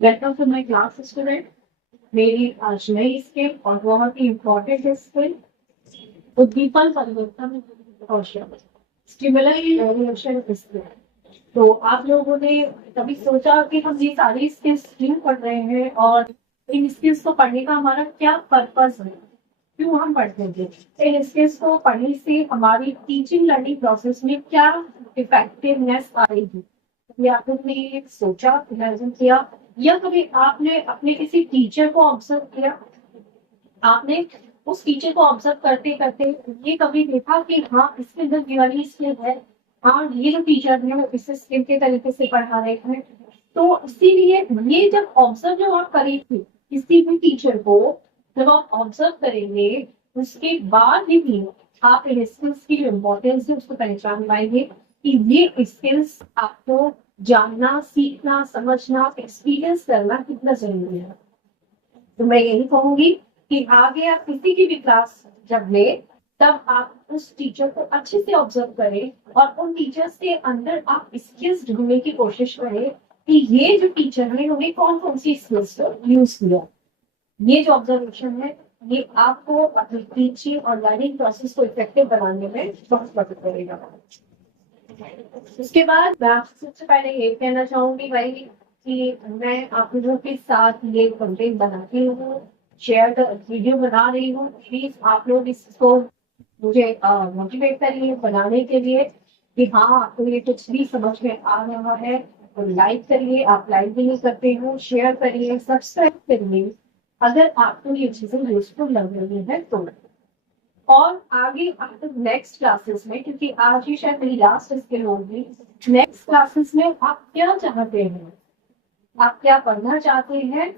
Welcome to my class student. मेरी आज नई स्किल और बहुत ही इम्पोर्टेंट स्किल उद्दीपन परिवर्तन कौशल, स्टिमुलस रेवोल्यूशन स्किल। तो आप लोगों ने कभी सोचा कि हम ये सारी स्किल्स क्यों पढ़ रहे हैं और इन स्किल्स को पढ़ने का हमारा क्या पर्पस है, क्यों हम पढ़ते हैं? इन स्किल्स को पढ़ने से हमारी टीचिंग लर्निंग प्रोसेस में क्या इफेक्टिवनेस आएगी? या आपने सोचा, इमेजिन किया, या कभी आपने अपने किसी टीचर को ऑब्जर्व किया? आपने उस टीचर को ऑब्जर्व करते करते ये कभी देखा कि हाँ, इसके अंदर ये वाली स्किल है, हाँ ये जो टीचर है वो इस स्किल के तरीके से पढ़ा रहे हैं। तो इसीलिए ये जब ऑब्जर्व जो आप करेंगे किसी भी टीचर को, जब आप ऑब्जर्व करेंगे उसके बाद ही आप इन स्किल्स की जो इम्पोर्टेंस है उसको पहचान पाएंगे कि ये स्किल्स आपको जानना, सीखना, समझना, एक्सपीरियंस करना कितना जरूरी है। तो मैं यही कहूंगी कि आगे आप किसी की भी क्लास जब ले, तब आप उस टीचर को अच्छे से ऑब्जर्व करें और उन टीचर्स के अंदर आप स्किल्स ढूंढने की कोशिश करें कि ये जो टीचर है उन्हें कौन कौन सी स्किल्स को यूज किया। ये जो ऑब्जर्वेशन है ये आपको अपनी टीचिंग और लर्निंग प्रोसेस को इफेक्टिव बनाने में बहुत मदद करेगा। उसके बाद मैं आपसे सबसे पहले ये कहना चाहूंगी भाई कि मैं आप लोगों के साथ ये कंटेंट बनाती हूँ, शेयर वीडियो बना रही हूँ। प्लीज आप लोग इसको मुझे मोटिवेट करिए बनाने के लिए कि हाँ आपको ये कुछ भी समझ में आ रहा है तो लाइक करिए। आप लाइक भी नहीं करते हो, शेयर करिए, सब्सक्राइब करिए अगर आपको ये चीजें यूजफुल लग रही है तो। और आगे नेक्स्ट क्लासेस में, क्योंकि आज ही शायद मेरी लास्ट स्किल होगी, नेक्स्ट क्लासेस में आप क्या चाहते हैं, आप क्या पढ़ना चाहते हैं,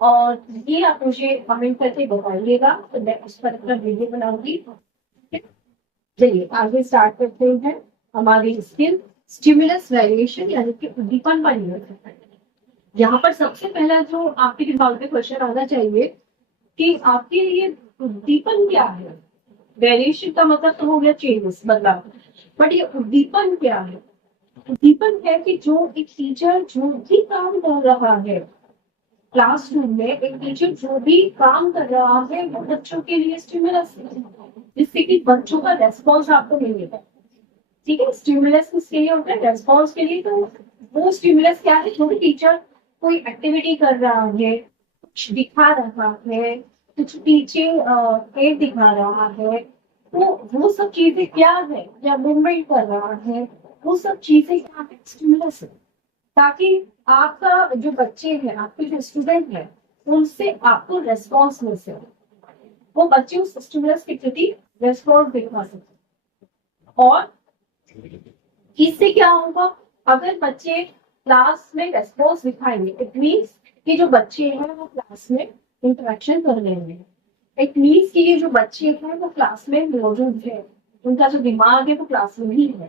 और ये आप मुझे कमेंट करके बताइएगा तो मैं उस पर अपना वीडियो बनाऊंगी। चलिए आगे स्टार्ट करते हैं हमारी स्किल स्टिमुलस वेरिएशन यानी कि उद्दीपन परिवर्तन। यहाँ पर सबसे पहला जो आपके दिमाग में क्वेश्चन आना चाहिए कि आपके लिए उद्दीपन क्या है। वेरिएशन का मतलब तो हो गया चेंजेस, बदलाव, बट ये उद्दीपन क्या है? उद्दीपन है कि जो एक टीचर जो भी काम कर रहा है क्लासरूम में, एक टीचर जो भी काम कर रहा है वो बच्चों के लिए स्टिमुलस है, जिससे कि बच्चों का रेस्पॉन्स आपको मिलेगा। ठीक है, स्टिमुलस किसके लिए होता है? रेस्पॉन्स के लिए। तो वो स्टिमुलस क्या है? जो भी टीचर कोई एक्टिविटी कर रहा है, कुछ दिखा रहा है, कुछ टीचिंग एड दिखा रहा है, तो वो सब चीजें क्या है, या मूवमेंट कर रहा है, वो सब चीजें क्या है? स्टिमुलस है। ताकि आपका जो बच्चे हैं, आपके जो स्टूडेंट हैं, उनसे आपको रेस्पॉन्स मिल सके, वो बच्चे उस स्टिमुलस के प्रति रेस्पॉन्स दिखा सके। और इससे क्या होगा? अगर बच्चे क्लास में रेस्पॉन्स दिखाएंगे, इट मीन्स कि जो बच्चे हैं वो क्लास में इंटरेक्शन कर रहे हैं, इट मीन्स कि ये जो बच्चे हैं वो क्लास में मौजूद है, उनका जो दिमाग है वो क्लास में ही है।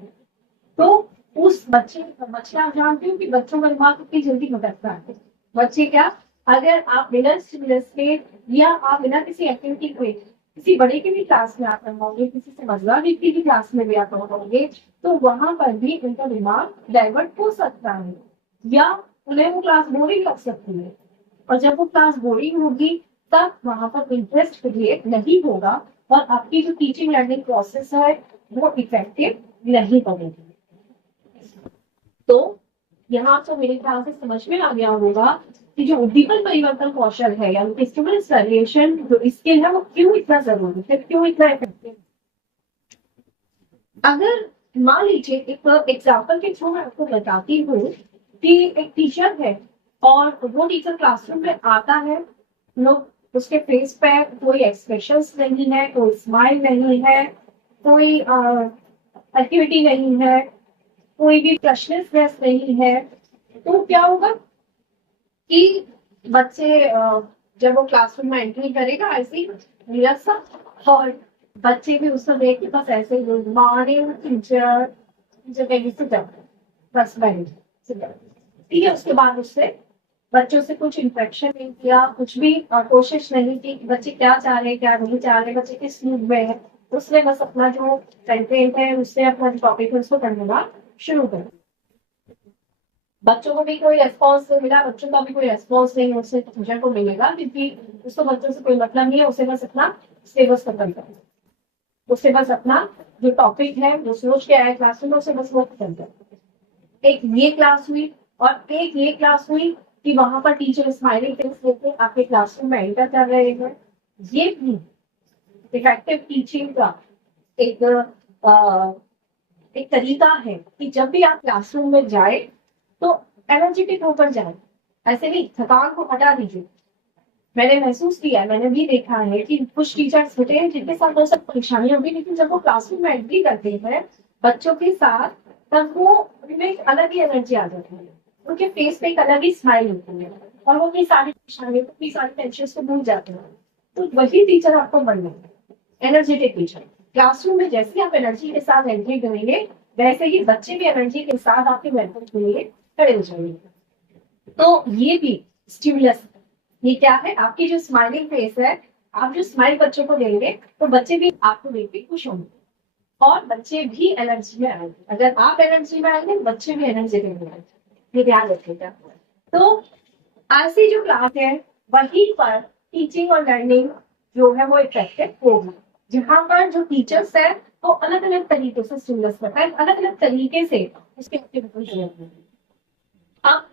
तो उस बच्चे आप जानते हो कि बच्चों का दिमाग कितनी जल्दी भटकता है। बच्चे क्या, अगर आप बिना स्टिमुलस के या आप बिना किसी एक्टिविटी के किसी बड़े की भी क्लास में आप रहोगे, किसी समझदार व्यक्ति की क्लास में भी आप रहोगे, तो वहां पर भी उनका दिमाग डाइवर्ट हो सकता है या उन्हें वो क्लास बोरिंग लग सकती है। और जब वो क्लास बोरिंग होगी तब वहां पर इंटरेस्ट क्रिएट नहीं होगा और आपकी जो टीचिंग लर्निंग प्रोसेस है वो इफेक्टिव नहीं बनेगी। तो यहाँ तो मेरे ख्याल से समझ में आ गया होगा कि जो उद्दीपन परिवर्तन कौशल है या स्टिमुलस वेरिएशन जो स्किल है वो क्यों इतना जरूरी है, क्यों इतना इफेक्टिव। अगर मान लीजिए एक एग्जाम्पल के थ्रू मैं आपको बताती हूँ कि एक टीचर है और वो टीचर क्लासरूम में आता है, लोग उसके फेस पे कोई एक्सप्रेशंस नहीं है, कोई स्माइल नहीं है, कोई एक्टिविटी नहीं है, कोई भी प्रश्न नहीं है, तो क्या होगा कि बच्चे जब वो क्लासरूम में एंट्री करेगा ऐसे ही निरसा, और बच्चे भी उसको देख के बस ऐसे ही गुड मॉर्निंग टीचर टीचर कहेगी सिट डाउन, बस बैठ ठीक है। उसके बाद उससे बच्चों से कुछ इंटरेक्शन नहीं किया, कुछ भी कोशिश नहीं की कि बच्चे क्या चाह रहे हैं क्या नहीं चाह रहे, बच्चे किस मूड में है। उसने बस अपना जो कंटेंट है उससे अपना जो टॉपिक है उसको पढ़ना शुरू कर। बच्चों को भी कोई रेस्पॉन्स नहीं मिला, बच्चों का भी कोई रेस्पॉन्स नहीं उससे टीचर को मिलेगा, क्योंकि उसको बच्चों से कोई मतलब नहीं है, उसे बस अपना सिलेबस खत्म करना, उसे बस अपना जो टॉपिक है वो सोच के आया क्लासरूम में, उसे बस वो खत्म करना। एक ये क्लास हुई और एक ये क्लास हुई कि वहां पर टीचर स्माइलिंग फेस लेके आपके क्लासरूम में एंटर कर रहे हैं। ये भी इफेक्टिव टीचिंग का एक एक तरीका है कि जब भी आप क्लासरूम में जाए तो एनर्जेटिक होकर जाए, ऐसे नहीं थकान को हटा दीजिए। मैंने महसूस किया, मैंने भी देखा है कि कुछ टीचर्स होते हैं जिनके साथ बहुत सब परेशानियां होगी, लेकिन जब वो क्लासरूम में एंट्री करते हैं बच्चों के साथ, तब वो उनमें एक अलग ही एनर्जी आ जाती है, उनके फेस पे एक अलग ही स्माइल होती है और वो अपनी सारी परेशानियों को, अपनी सारी टेंशन को भूल जाते हैं। तो वही टीचर आपको बनना है, एनर्जेटिक टीचर। क्लासरूम में जैसे ही आप एनर्जी के साथ एंट्री करेंगे, वैसे ही बच्चे भी एनर्जी के साथ आपके वेलकम के लिए खड़े हो जाएंगे। तो ये भी स्टिमुलस, ये क्या है, आपकी जो स्माइलिंग फेस है, आप जो स्माइल बच्चों को देंगे तो बच्चे भी आपको देख के खुश होंगे और बच्चे भी एनर्जी में आएंगे। अगर आप एनर्जी में आएंगे बच्चे भी एनर्जी में आएंगे, ये ध्यान रखिएगा। तो ऐसी जो क्लास है वहीं पर टीचिंग और लर्निंग जो है वो इफेक्टिव होगी, जहां पर जो टीचर्स है वो अलग अलग तरीके से स्टिमुलस करता है, अलग अलग तरीके से उसके एक्टिविटीज। अब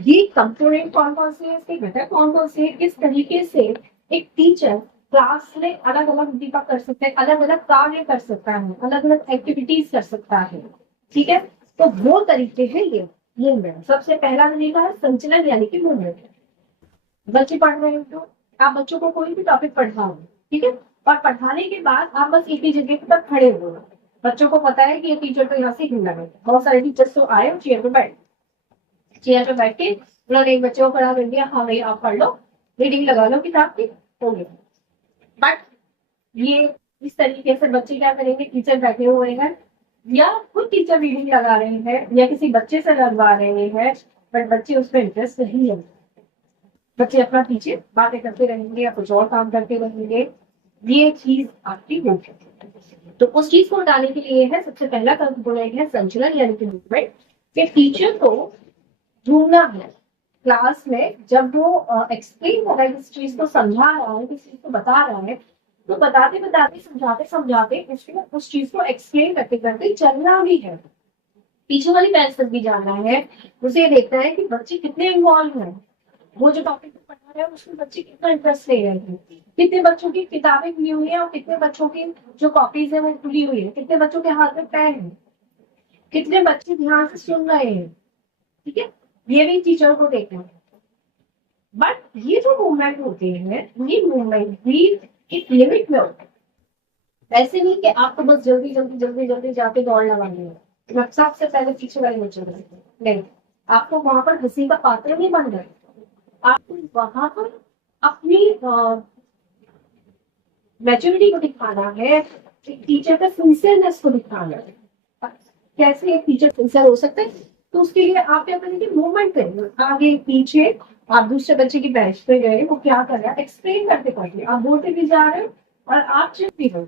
ये कंपोनेंट कौन कौन से है, इसके घटक कौन कौन से है, किस तरीके से एक टीचर क्लास में अलग अलग दीपा कर सकते हैं, अलग अलग कार्य कर सकता है, अलग अलग एक्टिविटीज कर सकता है। ठीक है, तो वो तरीके हैं ये मूवमेंट। सबसे पहला तरीका है संचलन यानी कि मूवमेंट। बच्चे पढ़ रहे हैं तो आप बच्चों को कोई भी टॉपिक पढ़ाओ, ठीक है, और पढ़ाने के बाद आप बस एक ही जगह पर खड़े हो। बच्चों को पता है कि ये टीचर तो यहाँ से हिलना है, बहुत सारे टीचर्स तो आए और चेयर पे बैठ के उन्होंने एक बच्चे को खड़ा कर दिया, हाँ भाई आप पढ़ लो, रीडिंग लगा लो किताब की, हो गया। बट ये इस तरीके से बच्चे क्या करेंगे, टीचर बैठे हुए हैं या खुद टीचर रीडिंग लगा रहे हैं या किसी बच्चे से लगवा रहे हैं, बट बच्चे उसमें इंटरेस्ट नहीं है, बच्चे अपना पीछे बातें करते रहेंगे या कुछ और काम करते रहेंगे। ये चीज आपकी होगी। तो उस चीज को हटाने के लिए है, सबसे पहला कंपोनेंट है संचलन यानी कि मूवमेंट। कि टीचर को ढूंढना है क्लास में, जब वो एक्सप्लेन कर रहा है, किसी चीज को समझा रहा है, किसी चीज को बता रहा है, तो बताते बताते समझाते समझाते उसको उस चीज को एक्सप्लेन करते करते चलना भी है, पीछे वाली बैच तक भी जाना है। उसे देखना है कि बच्चे कितने इन्वॉल्व हैं, वो जो टॉपिक पढ़ा रहे हैं उसमें बच्चे कितना इंटरेस्ट ले रहे हैं, कितने बच्चों की किताबें खुली हुई है और कितने बच्चों की जो कॉपीज है वो खुली हुई है, कितने बच्चों के हाथ में पेन है, कितने बच्चे ध्यान से सुन रहे हैं। ठीक है, ये भी टीचर को देखना है। बट ये जो मूवमेंट होते हैं, ये मूवमेंट भी एक लिमिट में होता है। ऐसे नहीं कि आपको बस जल्दी जल्दी जल्दी जल्दी जाके दौड़ लगानी है, सबसे पहले पीछे वाले बच्चे नहीं, आपको वहां पर हंसी का पात्र नहीं बन रहा, आपको वहां पर अपनी मैच्योरिटी को दिखाना है, टीचर का सिंसियरनेस को दिखाना है। कैसे एक टीचर सिंसियर हो सकता है, तो उसके लिए आप क्या करेंगे, मूवमेंट करेंगे आगे पीछे। आप दूसरे बच्चे की बेंच पे गए, वो क्या कर रहा है एक्सप्लेन करते करते आप बोलते भी जा रहे हो और आप चुप भी हो,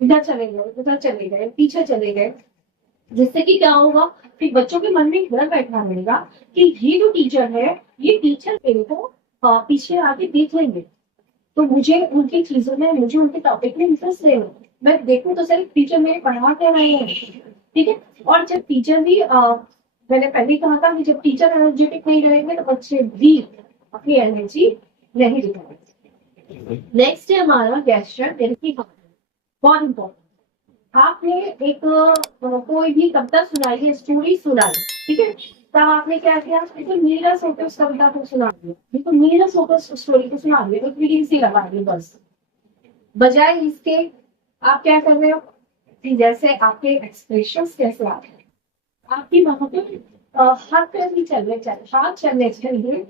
इधर चले गए उधर चले गए पीछे चले गए, जिससे कि क्या होगा, फिर बच्चों के मन में एक डर बैठना पड़ेगा कि ये जो टीचर है, ये टीचर मेरे को पीछे आके देख लेंगे, तो मुझे उनकी चीजों में, मुझे उनके टॉपिक में इंटरेस्ट है, मैं देखूं तो सिर्फ टीचर मेरे पढ़ा क्या रहे हैं। ठीक है, और जब टीचर भी मैंने पहले कहा था कि जब टीचर एनर्जेटिक नहीं रहेंगे तो बच्चे भी अपनी एनर्जी नहीं दिखाएंगे। नेक्स्ट है हमारा गेस्चर, बहुत इंपॉर्टेंट। आपने एक कोई भी कविता सुनाई है, स्टोरी सुनाई, ठीक है, तब आपने क्या किया, बिल्कुल नीरस होकर उस कविता को सुना दिया, बिल्कुल नीरस होकर उस स्टोरी को सुना दिया, एक फीलिंग सी लगा दी बस। बजाय इसके आप क्या कर रहे हो कि जैसे आपके एक्सप्रेशंस कैसे आ रहे हैं, आपकी वहां पे हाथ पैर भी चलने चाहिए, हाथ चलने चाहिए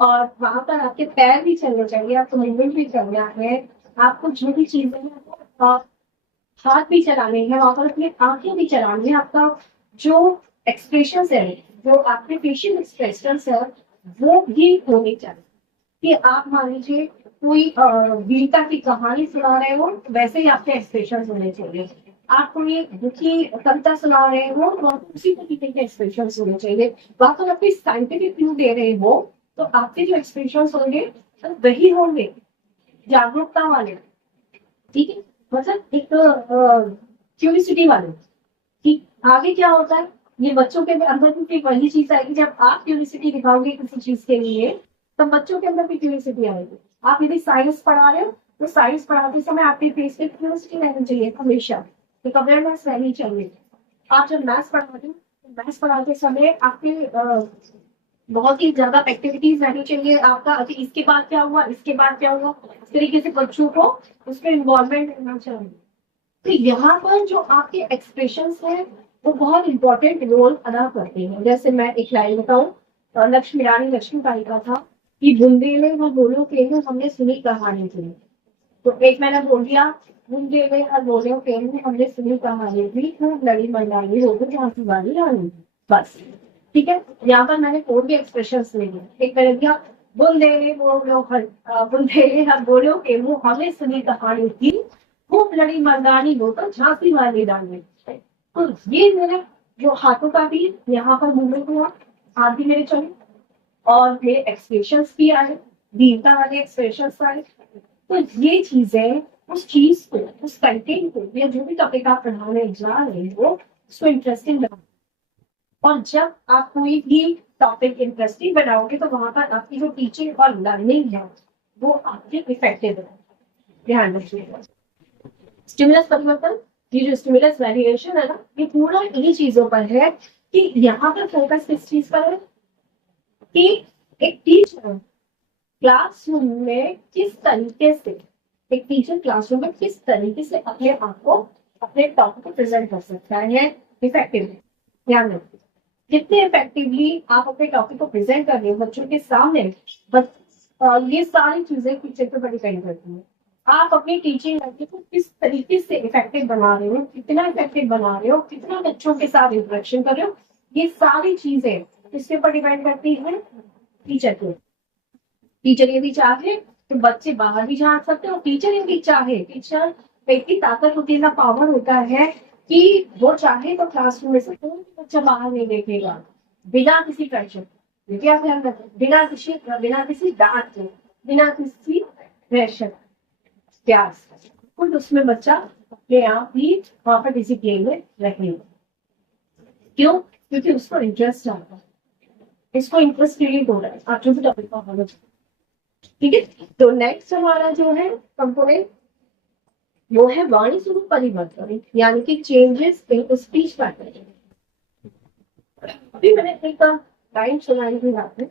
और वहां पर आपके पैर भी चलने चाहिए, आपको मूवमेंट भी करना है, आपको जो भी चीजें हैं हाथ भी चलाने हैं, वहां पर अपनी आंखें भी चलानी है, आपका जो एक्सप्रेशन है, जो आपके फेशियल एक्सप्रेशन है, वो भी होने चाहिए। कि आप मान लीजिए कोई वीरता की कहानी सुना रहे हो, वैसे ही आपके एक्सप्रेशन होने चाहिए। आप कोई दुखी कविता सुना रहे हो तो आपको उसी तरीके के एक्सप्रेशन होने चाहिए। वहां पर आप साइंटिफिक क्लू दे रहे हो तो आपके जो एक्सप्रेशन होंगे वही होंगे, जागरूकता वाले, ठीक है, मतलब एक क्यूरियोसिटी वाले। ठीक, आगे क्या होता है, ये बच्चों के अंदर भी एक वही चीज आएगी, जब आप क्यूरियोसिटी दिखाओगे किसी चीज के लिए तो बच्चों के अंदर भी क्यूरियोसिटी आएगी। आप यदि साइंस पढ़ा रहे हो तो साइंस पढ़ाते समय आपके फेस पे क्यूरियोसिटी रहनी चाहिए हमेशा, एक अवेयरनेस रहनी चाहिए। आप जब मैथ्स पढ़ाते हो तो मैथ्स पढ़ाते समय आपके बहुत ही ज्यादा एक्टिविटीज रहनी चाहिए आपका, अभी इसके बाद क्या हुआ, इसके बाद क्या हुआ, इस तरीके से बच्चों को उसमें इन्वॉल्वमेंट रहना चाहिए। तो यहाँ पर जो आपके एक्सप्रेशंस हैं वो बहुत इंपॉर्टेंट रोल अदा करते हैं। जैसे मैं एक लाइन बताऊं, लक्ष्मी रानी लक्ष्मीबाई का था कि बुंदेले व बोलो के हमने सुनी कहानी थी। तो एक मैंने बोल दिया, बुंदेले और बोलो के हमने सुनी कहानी थी, खूब लड़ी मंडाली हो गई झांसी वाली रानी, बस। ठीक है, यहाँ पर मैंने और भी एक्सप्रेशन लिए। एक मैंने दिया, बुंदेले बोलो बुंदेले और बोलो के हमने सुनी कहानी थी, खूब लड़ी मर्दानी हो तो झांसी वाली रानी। तो ये मेरे जो हाथों का भी यहाँ पर मूवमेंट हुआ, हाथ भी मेरे चले और मेरे एक्सप्रेशंस भी आए, दीर्घता वाले एक्सप्रेशंस आए। तो ये चीजें उस चीज को, उस कंटेंट को या जो भी टॉपिक आप पढ़ाने जा रहे हो उसको इंटरेस्टिंग बना। और जब आप कोई भी टॉपिक इंटरेस्टिंग बनाओगे तो वहां पर आपकी जो टीचिंग और लर्निंग है वो आपकी इफेक्टिव है। ध्यान रखिएगा, स्टिमुलस परिवर्तन, ये जो स्टिमुलस वेरिएशन है ना, ये पूरा इन्हीं चीजों पर है कि यहाँ पर फोकस किस चीज पर है कि एक टीचर क्लासरूम में किस तरीके से, एक टीचर क्लासरूम में किस तरीके से अपने आप को, अपने टॉपिक को प्रेजेंट कर सकता है इफेक्टिवली। ध्यान रखिए, कितने इफेक्टिवली आप अपने टॉपिक को प्रेजेंट कर रहे हो बच्चों के सामने, बस ये सारी चीजें टीचर पर डिपेंड करती है। आप अपनी टीचिंग को किस तरीके से इफेक्टिव बना रहे हो, कितना इफेक्टिव बना रहे हो, कितना बच्चों के साथ इंटरेक्शन कर रहे हो, ये सारी चीजें किसके ऊपर डिपेंड करती है, टीचर के। टीचर यदि चाहे तो बच्चे बाहर भी जा सकते हैं, और टीचर यदि चाहे, टीचर की ताकत होती है, पावर होता है कि वो चाहे तो क्लासरूम में से कोई भी बच्चा बाहर नहीं देखेगा बिना किसी प्रेशर, क्या ध्यान रखें, बिना किसी डांट के, बिना किसी प्रेशर, प्यास, खुद उसमें बच्चा अपने आप ही वहां पर डिसिप्लिन में रहेगा। क्यों? क्योंकि उसको इंटरेस्ट आता है, इसको इंटरेस्ट क्रिएट हो रहा है आप जो भी टॉपिक का फॉलो। ठीक है, तो नेक्स्ट हमारा जो है कंपोनेंट वो है वाणी स्वरूप परिवर्तन, यानी कि चेंजेस इन स्पीच पैटर्न। अभी मैंने एक लाइन सुनाई थी रात में,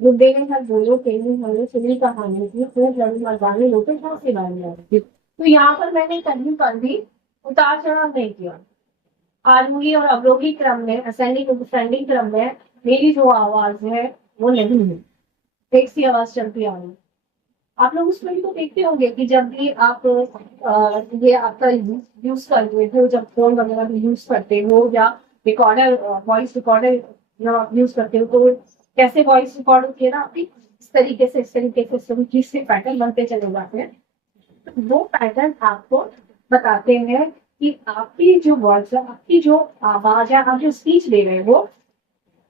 बुद्धे ने हर बोलो के हमने सुनी कहानी थी, खूब लड़ी मर्दानी होते झांसी वाली रानी। तो यहाँ पर मैंने कहीं पर भी उतार चढ़ाव नहीं किया, आरोही और अवरोही क्रम में, असेंडिंग और डिसेंडिंग क्रम में मेरी जो आवाज है वो नहीं है, एक सी आवाज चलती आ रही। आप लोग उसमें भी तो देखते होंगे कि जब भी आप ये आपका यूज करते हो, जब फोन वगैरह भी यूज करते हो या रिकॉर्डर, वॉइस रिकॉर्डर यूज करते हो, तो कैसे वॉइस रिकॉर्ड होती है ना आपकी, इस तरीके से, इस तरीके से, इस तरीके से पैटर्न बनते चले जाते हैं। तो वो पैटर्न आपको बताते हैं कि आपकी जो वर्ड्स है, आपकी जो आवाज है, आप जो स्पीच दे रहे हो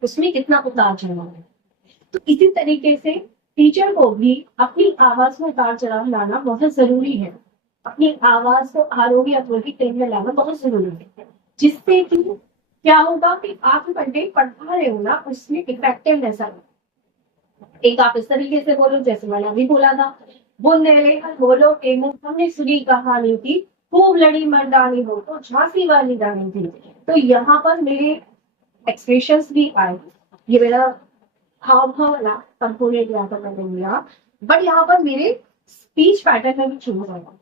उसमें कितना उतार चढ़ाव है। तो इसी तरीके से टीचर को भी अपनी आवाज में उतार चढ़ाव लाना बहुत जरूरी है, अपनी आवाज को आरोही अवरोही क्रम में लाना बहुत जरूरी है, जिससे कि क्या होगा कि आप कंटेंट पढ़ा रहे हो ना उसमें इफेक्टिवनेस आए। एक आप इस तरीके से बोलो जैसे मैंने अभी बोला था, बुंदेले बोलो के मुंह हमने सुनी कहानी थी, खूब लड़ी मर्दानी हो तो झांसी वाली रानी थी। तो यहाँ पर मेरे एक्सप्रेशंस भी आए, ये मेरा हाव भाव वाला कंपोनेंट यहाँ पर मैंने लिया, बट यहाँ पर मेरे स्पीच पैटर्न में भी चेंज आया,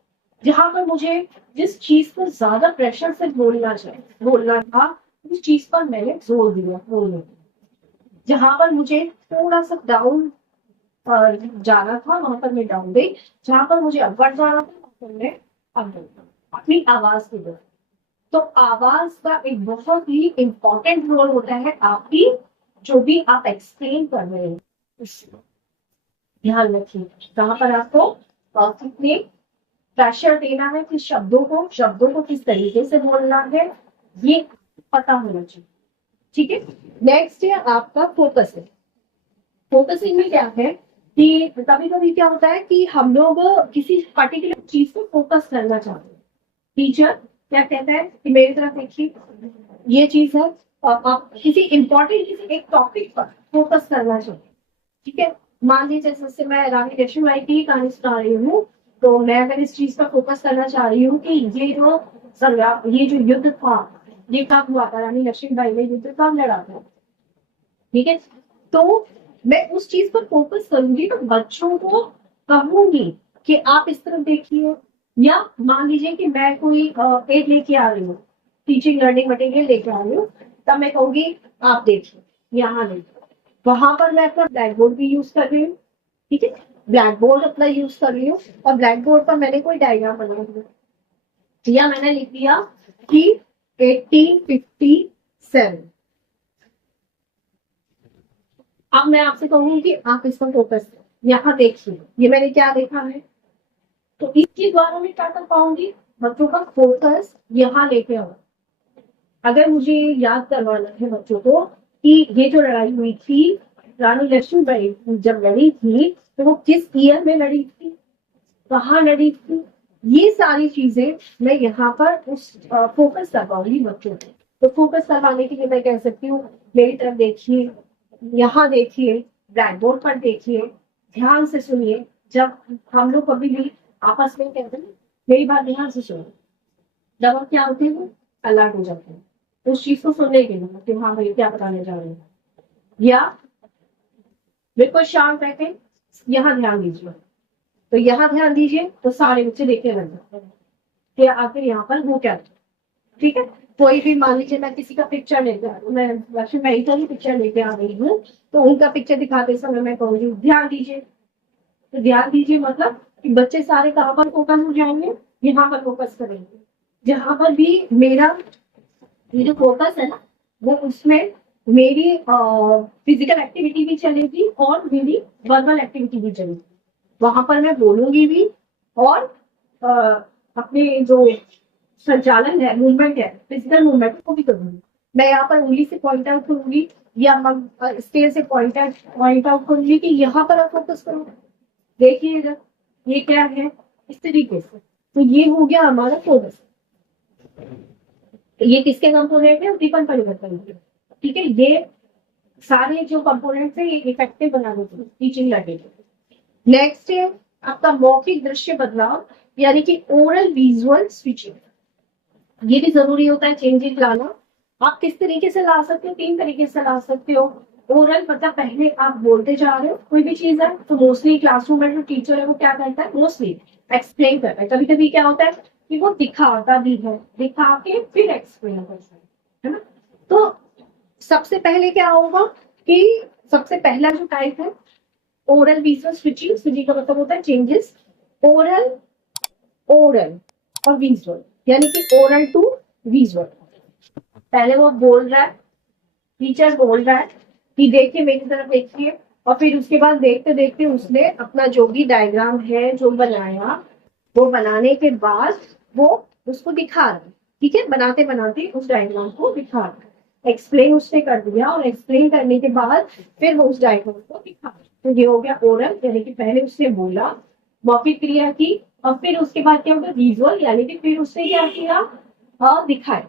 जहां पर मुझे जिस चीज पर ज्यादा प्रेशर से बोलना था उस चीज पर मैंने जोर दिया बोलने, जहां पर मुझे थोड़ा सा डाउन जाना था वहां पर मैं डाउन गई, जहां पर मुझे अपवर्ड जाना था वहां पर मैं अप गई अपनी आवाज की वजह। तो आवाज का एक बहुत ही इंपॉर्टेंट रोल होता है आपकी, जो भी आप एक्सप्लेन कर रहे हैं ध्यान रखिए कहाँ पर आपको कितने प्रेशर देना है किस शब्दों को किस तरीके से बोलना है, ये पता होना चाहिए। ठीक है। नेक्स्ट है आपका फोकसिंग। फोकसिंग में क्या है कि कभी कभी क्या होता है कि हम लोग किसी पर्टिकुलर चीज को फोकस करना चाहते हैं। टीचर क्या कहता है कि मेरी तरफ देखिए, ये चीज है और आप किसी इंपॉर्टेंट किसी एक टॉपिक पर फोकस करना चाहिए। ठीक है। मान लीजिए जैसे मैं रानी लक्ष्मीबाई की कहानी सुना रही हूँ, तो मैं अगर इस चीज पर फोकस करना चाह रही हूँ कि ये जो युद्ध था, ये कब हुआ था, रानी लक्ष्मीबाई ने युद्ध कब लड़ा था। ठीक है। तो मैं उस चीज पर फोकस करूंगी, तो बच्चों को कहूंगी कि आप इस तरफ देखिए। या मान लीजिए कि मैं कोई एड लेके आ रही हूँ, टीचिंग लर्निंग मटेरियल लेके आ रही हूँ, तब मैं कहूंगी आप देखिए, यहाँ देखिए। वहां पर मैं अपना ब्लैक बोर्ड भी यूज कर रही हूँ। ठीक है। ब्लैक बोर्ड अपना यूज कर रही हूँ और ब्लैक बोर्ड पर मैंने कोई डायग्राम बना दिया, या मैंने लिख दिया कि 1857। अब मैं आपसे कहूंगी कि आप इस पर फोकस यहाँ देखिए, ये मैंने क्या देखा है। तो इसके द्वारा मैं क्या कर पाऊंगी, बच्चों का फोकस यहाँ लेके आऊँ। अगर मुझे याद करवाना है बच्चों को कि ये जो लड़ाई हुई थी, रानी लक्ष्मीबाई जब लड़ी थी, तो वो किस ईयर में लड़ी थी, कहाँ लड़ी थी, ये सारी चीजें मैं यहाँ पर उस फोकस करवाऊंगी बच्चों को। तो फोकस करवाने के लिए मैं कह सकती हूँ, मेरी तरफ देखिए, यहाँ देखिए, ब्लैक बोर्ड पर देखिए, ध्यान से सुनिए। जब हम लोग कभी भी आपस में कहते हैं मेरी बात ध्यान से सुनो, जब हम क्या होते हैं अलर्ट हो जाते हैं उस चीज को सुनने के लिए कि हाँ भाई क्या बताने जा रहे हैं। या बिल्कुल शांत रहते, यहाँ ध्यान दीजिए। तो यहाँ ध्यान दीजिए, तो सारे बच्चे देखने लग जाते हैं कि आखिर यहाँ पर वो क्या था। ठीक है। कोई भी मान लीजिए मैं किसी का पिक्चर लेके आ रही हूँ, मैं वैसे मैं ही तो पिक्चर लेके आ रही हूँ, तो उनका पिक्चर दिखाते समय मैं कहूँगी ध्यान दीजिए। तो ध्यान दीजिए मतलब कि बच्चे सारे कहाँ पर फोकस हो जाएंगे, यहाँ पर फोकस करेंगे। जहां पर भी मेरा ये जो फोकस है ना, वो उसमें मेरी फिजिकल एक्टिविटी भी चलेगी और मेरी वर्बल एक्टिविटी भी चलेगी। वहां पर मैं बोलूंगी भी और अ, अपने जो संचालन है, मूवमेंट है, फिजिकल मूवमेंट को भी करूंगी। मैं यहाँ पर उंगली से पॉइंट आउट करूंगी या स्केल से पॉइंट आउट करूंगी कि यहाँ पर आप फोकस करो, देखिएगा ये क्या है, इस तरीके से। तो ये हो गया हमारा फोकस। ये किसके कंपोनेंट है, उद्दीपन परिवर्तन के। ठीक है। ये सारे जो कंपोनेंट्स है ये इफेक्टिव बना देते हैं टीचिंग लर्निंग। नेक्स्ट है आपका मौखिक दृश्य बदलाव, यानी कि ओरल विजुअल स्विचिंग। ये भी जरूरी होता है चेंजिंग लाना। आप किस तरीके से ला सकते हो, 3 तरीके से ला सकते हो। ओरल मतलब पहले आप बोलते जा रहे हो कोई भी चीज है, तो मोस्टली क्लासरूम में जो टीचर है वो क्या करता है, मोस्टली एक्सप्लेन करता है। कभी कभी क्या होता है कि वो दिखाता भी है, दिखा के फिर एक्सप्लेन करता है ना। तो सबसे पहले क्या होगा कि सबसे पहला जो टाइप है ओरल विजुअल स्विचिंग। स्विचिंग का मतलब होता है चेंजेस। ओरल, ओरल और विजुअल, यानी कि ओरल टू विजुअल। पहले वो बोल रहा है, टीचर बोल रहा है कि देखिए मेरी तरफ देखिए, और फिर उसके बाद देखते देखते उसने अपना जो भी डायग्राम है जो बनाया, वो बनाने के बाद वो उसको दिखा रहा है। ठीक है। बनाते बनाते उस डायग्राम को दिखा रहा है, एक्सप्लेन उसने कर दिया, और एक्सप्लेन करने के बाद फिर वो उस डायग्राम को दिखा रहा है। तो ये हो गया ओरल, यानी कि पहले उसने बोला, मौखिक क्रिया की, और फिर उसके बाद क्या होगा विजुअल, यानी कि फिर उसने क्या किया, हाँ दिखाया।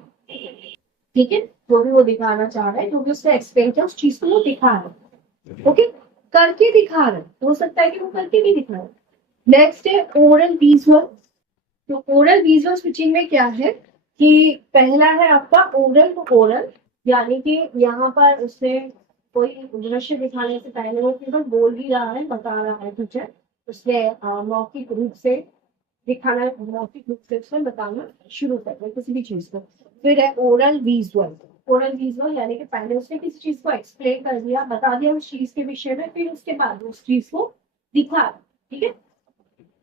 ठीक है। जो भी वो दिखाना चाह रहा है, जो भी उसने एक्सप्लेन किया उस चीज को वो दिखा रहा है। ओके। करके दिखा रहा है, हो सकता है कि वो करके भी दिखा रहा है। नेक्स्ट है ओरल विजुअल। तो ओरल विजुअल स्विचिंग में क्या है कि पहला है आपका ओरल टू ओरल, यानी कि यहाँ पर उसने कोई दृश्य दिखाने से पहले वो केवल बोल ही रहा है, बता रहा है टीचर। उसने मौखिक रूप से दिखाना, मौखिक रूप से उसने बताना शुरू कर दिया किसी भी चीज को। फिर है ओरल विजुअल। ओरल विजुअल यानी कि पहले उसने किसी चीज को एक्सप्लेन कर दिया, बता दिया उस चीज के विषय में, फिर उसके बाद उस चीज को दिखा। ठीक है।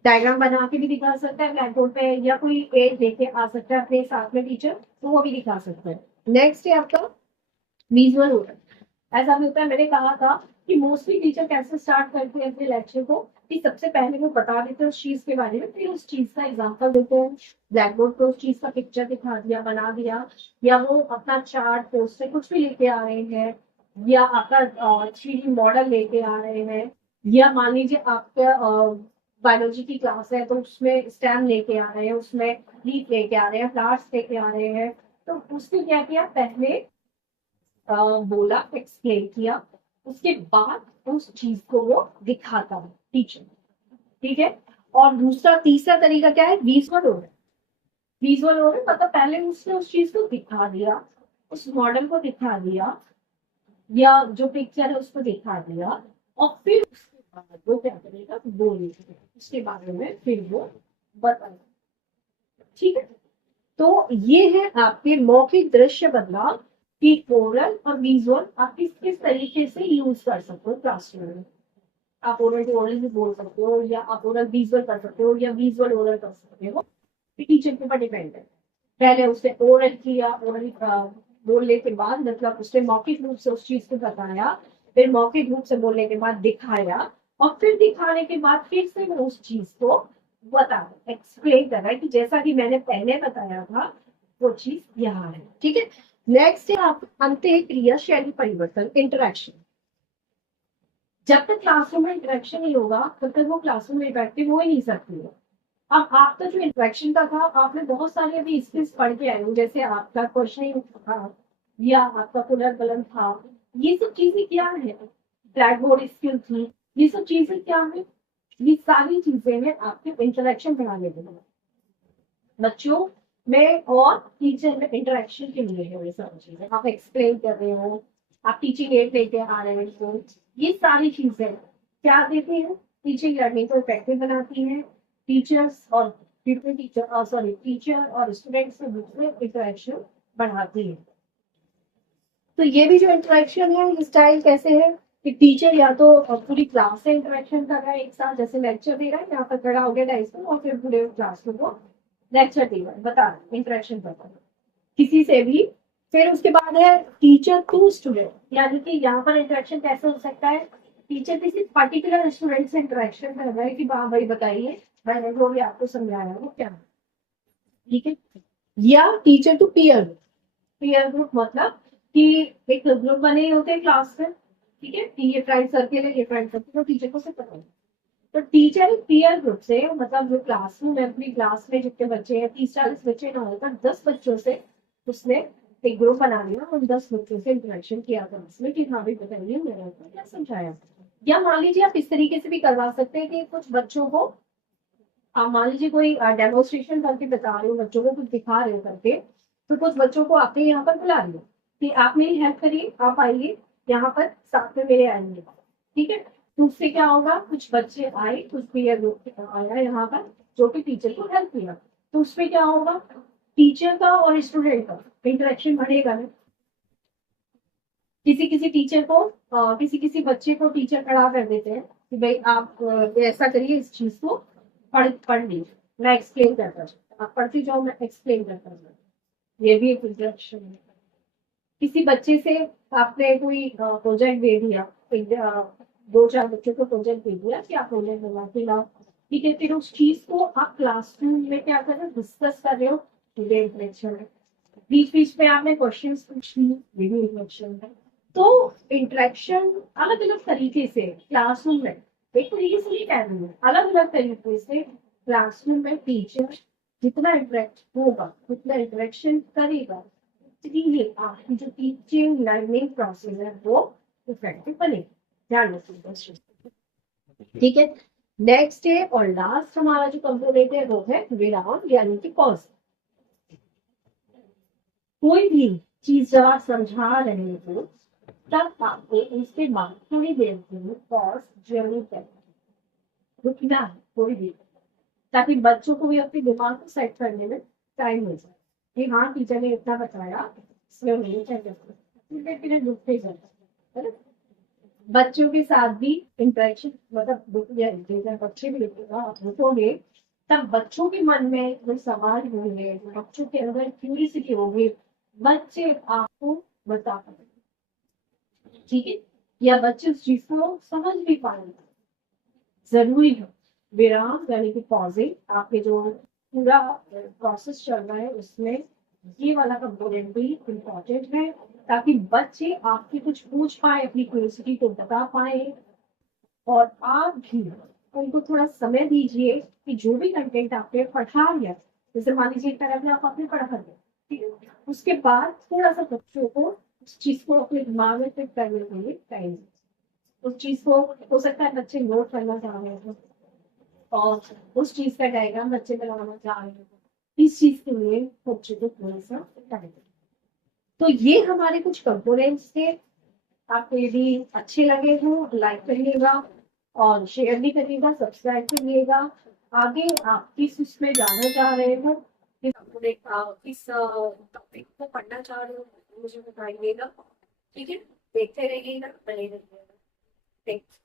डायग्राम बना के भी दिखा सकता है ब्लैक बोर्ड पे, या कोई एड लेके आ सकता है अपने साथ में टीचर, तो वो भी दिखा सकता है। नेक्स्ट है आपका विजुअल ओरल। ऐसा भी होता है, मैंने कहा था कि मोस्टली टीचर कैसे स्टार्ट करते हैं अपने लेक्चर को कि सबसे पहले वो बता देते हैं उस चीज के बारे में, फिर उस चीज का एग्जांपल देते हैं, ब्लैक बोर्ड पे उस चीज का पिक्चर दिखा दिया, बना दिया, या वो अपना चार्ट पोस्टर कुछ भी लेके आ रहे हैं, या आपका 3D मॉडल लेके आ रहे हैं, या मान लीजिए आपका बायोलॉजी की क्लास है तो उसमें स्टैम लेके आ रहे हैं, उसमें लीफ लेके आ रहे हैं, फ्लावर्स लेके आ रहे हैं, तो उसने क्या किया, पहले बोला, एक्सप्लेन किया, उसके बाद उस चीज को वो दिखाता है टीचर। ठीक है। और दूसरा तीसरा तरीका क्या है, विजुअल ओरल। विजुअल ओरल मतलब पहले उसने उस चीज को दिखा दिया, उस मॉडल को दिखा दिया, या जो पिक्चर है उसको दिखा दिया, और फिर उसके बाद वो क्या करेगा, बोलेगा उसके बारे में, फिर वो बताएगा। ठीक है। तो ये है आपके मौखिक दृश्य बदलाव कि ओरल और विजुअल आप किस किस तरीके से यूज कर सकते हो क्लासरूम में। आप ओरल टू ओरल भी बोल सकते हो, या आप ओरल विजुअल कर सकते हो, या विजुअल ओरल कर सकते हो, टीचर के ऊपर डिपेंड है। पहले उसने ओरल किया, ओरल बोलने के बाद मतलब उसने मौखिक रूप से उस चीज को बताया, फिर मौखिक रूप से बोलने के बाद दिखाया, और फिर दिखाने के बाद फिर से वो उस चीज को बता एक्सप्लेन कर रहा है कि जैसा कि मैंने पहले बताया था वो चीज यहाँ है। ठीक है। नेक्स्ट है आप अंत्य क्रिया शैली परिवर्तन, इंटरेक्शन। जब तक क्लासरूम में इंटरेक्शन नहीं होगा तब तक वो क्लासरूम में इफेक्टिव हो ही नहीं सकती है। अब आपका जो इंटरेक्शन का था, आपने बहुत सारे अभी स्किल्स पढ़ के आए हो, जैसे आपका क्वेश्चनिंग था, या आपका पुनर्कलन था, ये सब चीजें क्या है, ब्लैक बोर्ड स्किल थी, ये सब चीजें क्या है, ये सारी चीजें हैं आपके इंटरेक्शन बढ़ाने के लिए, बच्चों में और टीचर में इंटरेक्शन के लिए है। ये सब चीजें आप एक्सप्लेन कर रहे हो, आप टीचिंग एड लेके आ रहे हो, ये सारी चीजें क्या देती है, टीचिंग लर्निंग को इफेक्टिव बनाती है, टीचर्स और टीचर और स्टूडेंट्स के बीच में इंटरेक्शन बढ़ाती है। तो ये भी जो इंटरेक्शन है स्टाइल कैसे है कि टीचर या तो पूरी क्लास से इंटरेक्शन कर रहा है एक साथ, जैसे लेक्चर दे रहा है, यहाँ पर खड़ा हो गया डाइस में, और फिर पूरे क्लास को लेक्चर दे रहा है, बता रहा है, इंटरेक्शन कर रहा है किसी से भी। फिर उसके बाद है टीचर टू स्टूडेंट, यानी कि यहाँ पर इंटरेक्शन कैसे हो सकता है, टीचर किसी पर्टिकुलर स्टूडेंट से इंटरेक्शन कर रहा है कि हाँ भाई बताइए मैंने जो भी आपको समझाया वो क्या है। ठीक है। या teacher to peer, peer group मतलब कि एक ग्रुप बने होते हैं क्लास में। ठीक है, कि ये फ्रेंड सर्किल है, ये फ्रेंड सर्किल, तो टीचर को सिर्फ पता है। तो टीचर पीयर ग्रुप से मतलब जो क्लासरूम है, अपनी क्लास में जितने बच्चे हैं, 30-40 बच्चे ना होकर 10 बच्चों से उसने एक ग्रुप बना लिया, उन 10 बच्चों से इंटरेक्शन किया था उसमें कि हाँ भाई बताइए मैंने आपको क्या समझाया। या मान लीजिए आप इस तरीके से भी करवा सकते हैं कि कुछ बच्चों को आप मान लीजिए कोई डेमोन्स्ट्रेशन करके बता रहे हो, बच्चों को कुछ दिखा रहे हो करके, तो कुछ बच्चों को आपने यहाँ पर बुला लिया कि आप मेरी हेल्प करिए, आप आइए यहाँ पर साथ में मेरे आएंगे। ठीक है। तो उससे क्या होगा, कुछ बच्चे आए, कुछ पीयर ग्रुप आया यहाँ पर जो कि टीचर को हेल्प किया, तो उसमें क्या होगा, टीचर का और स्टूडेंट का इंटरेक्शन बढ़ेगा ना। किसी किसी टीचर को किसी किसी बच्चे को टीचर खड़ा कर देते हैं कि भाई आप ऐसा करिए, इस चीज को पढ़ लीजिए, मैं एक्सप्लेन करता हूँ, आप पढ़ती जाओ मैं एक्सप्लेन करता हूँ, ये भी एक इंटरेक्शन है। किसी बच्चे से आपने कोई प्रोजेक्ट दे दिया, 2-4 बच्चों को प्रोजेक्ट दे दिया कि आप प्रोजेक्ट बना के लाओ। ठीक है, फिर उस चीज को आप क्लासरूम में क्या कर रहे हो, डिस्कस कर रहे हो, ये इंटरेक्शन है। बीच बीच में आपने क्वेश्चन पूछ लिए, ये भी इंटरेक्शन है। तो इंटरेक्शन अलग अलग तरीके से क्लासरूम में, एक तरीके से नहीं कह रही हूँ, अलग अलग तरीके से क्लासरूम में टीचर जितना इंटरेक्ट होगा, जितना इंटरेक्शन करेगा, इसलिए आपकी जो टीचिंग लर्निंग प्रोसेस है वो इफेक्टिव बनेगी। ध्यान रखिए। ठीक है। नेक्स्ट है और लास्ट हमारा जो कंपोनेंट है वो है विराम, यानी कि पॉज। कोई भी चीज जब आप समझा रहे हो तब आपको उसके बाद थोड़ी देर के लिए पॉज जरूर करना, रुकना है कोई भी, ताकि बच्चों को भी अपने दिमाग को सेट करने में टाइम मिल जाए कि हाँ टीचर ने इतना बताया, इसमें नहीं चाहिए रुकते जाए, है ना। बच्चों के साथ भी इंटरेक्शन मतलब बच्चे भी रुकोगे तब बच्चों के मन में जो सवाल होंगे, बच्चों के अंदर क्यूरियोसिटी होगी, बच्चे आपको बता पाएंगे। ठीक है। या बच्चे उस चीज को समझ भी पाएंगे। जरूरी है विराम यानी कि पॉजिंग, आपके जो पूरा प्रोसेस चल रहा है उसमें ये वाला कंपोनेंट भी इम्पोर्टेंट है, ताकि बच्चे आपकी कुछ पूछ पाए, अपनी क्यूरियोसिटी को बता पाए। और आप भी उनको थोड़ा समय दीजिए कि जो भी कंटेंट आपने पढ़ा लिया, जैसे मान लीजिए पैराग्राफ आपने पढ़ा लिया, ठीक है, उसके बाद थोड़ा सा बच्चों को उस चीज को अपने दिमाग में फिट करने के लिए टाइम, उस चीज को हो सकता है बच्चे नोट करना चाह रहे हैं और उस चीज का डायग्राम बच्चे बनाना चाह रहे हैं, इस चीज के लिए बच्चे को थोड़ा सा टाइम। तो ये हमारे कुछ कंपोनेंट्स थे। आपको यदि अच्छे लगे हो लाइक करिएगा और शेयर भी करिएगा, सब्सक्राइब करिएगा। आगे आप किस उसमें जाना चाह रहे हो, किस टॉपिक को पढ़ना चाह रहे हो, मुझे बताइएगा। ठीक है, देखते रहिएगा, बने रहिएगा। थैंक्स।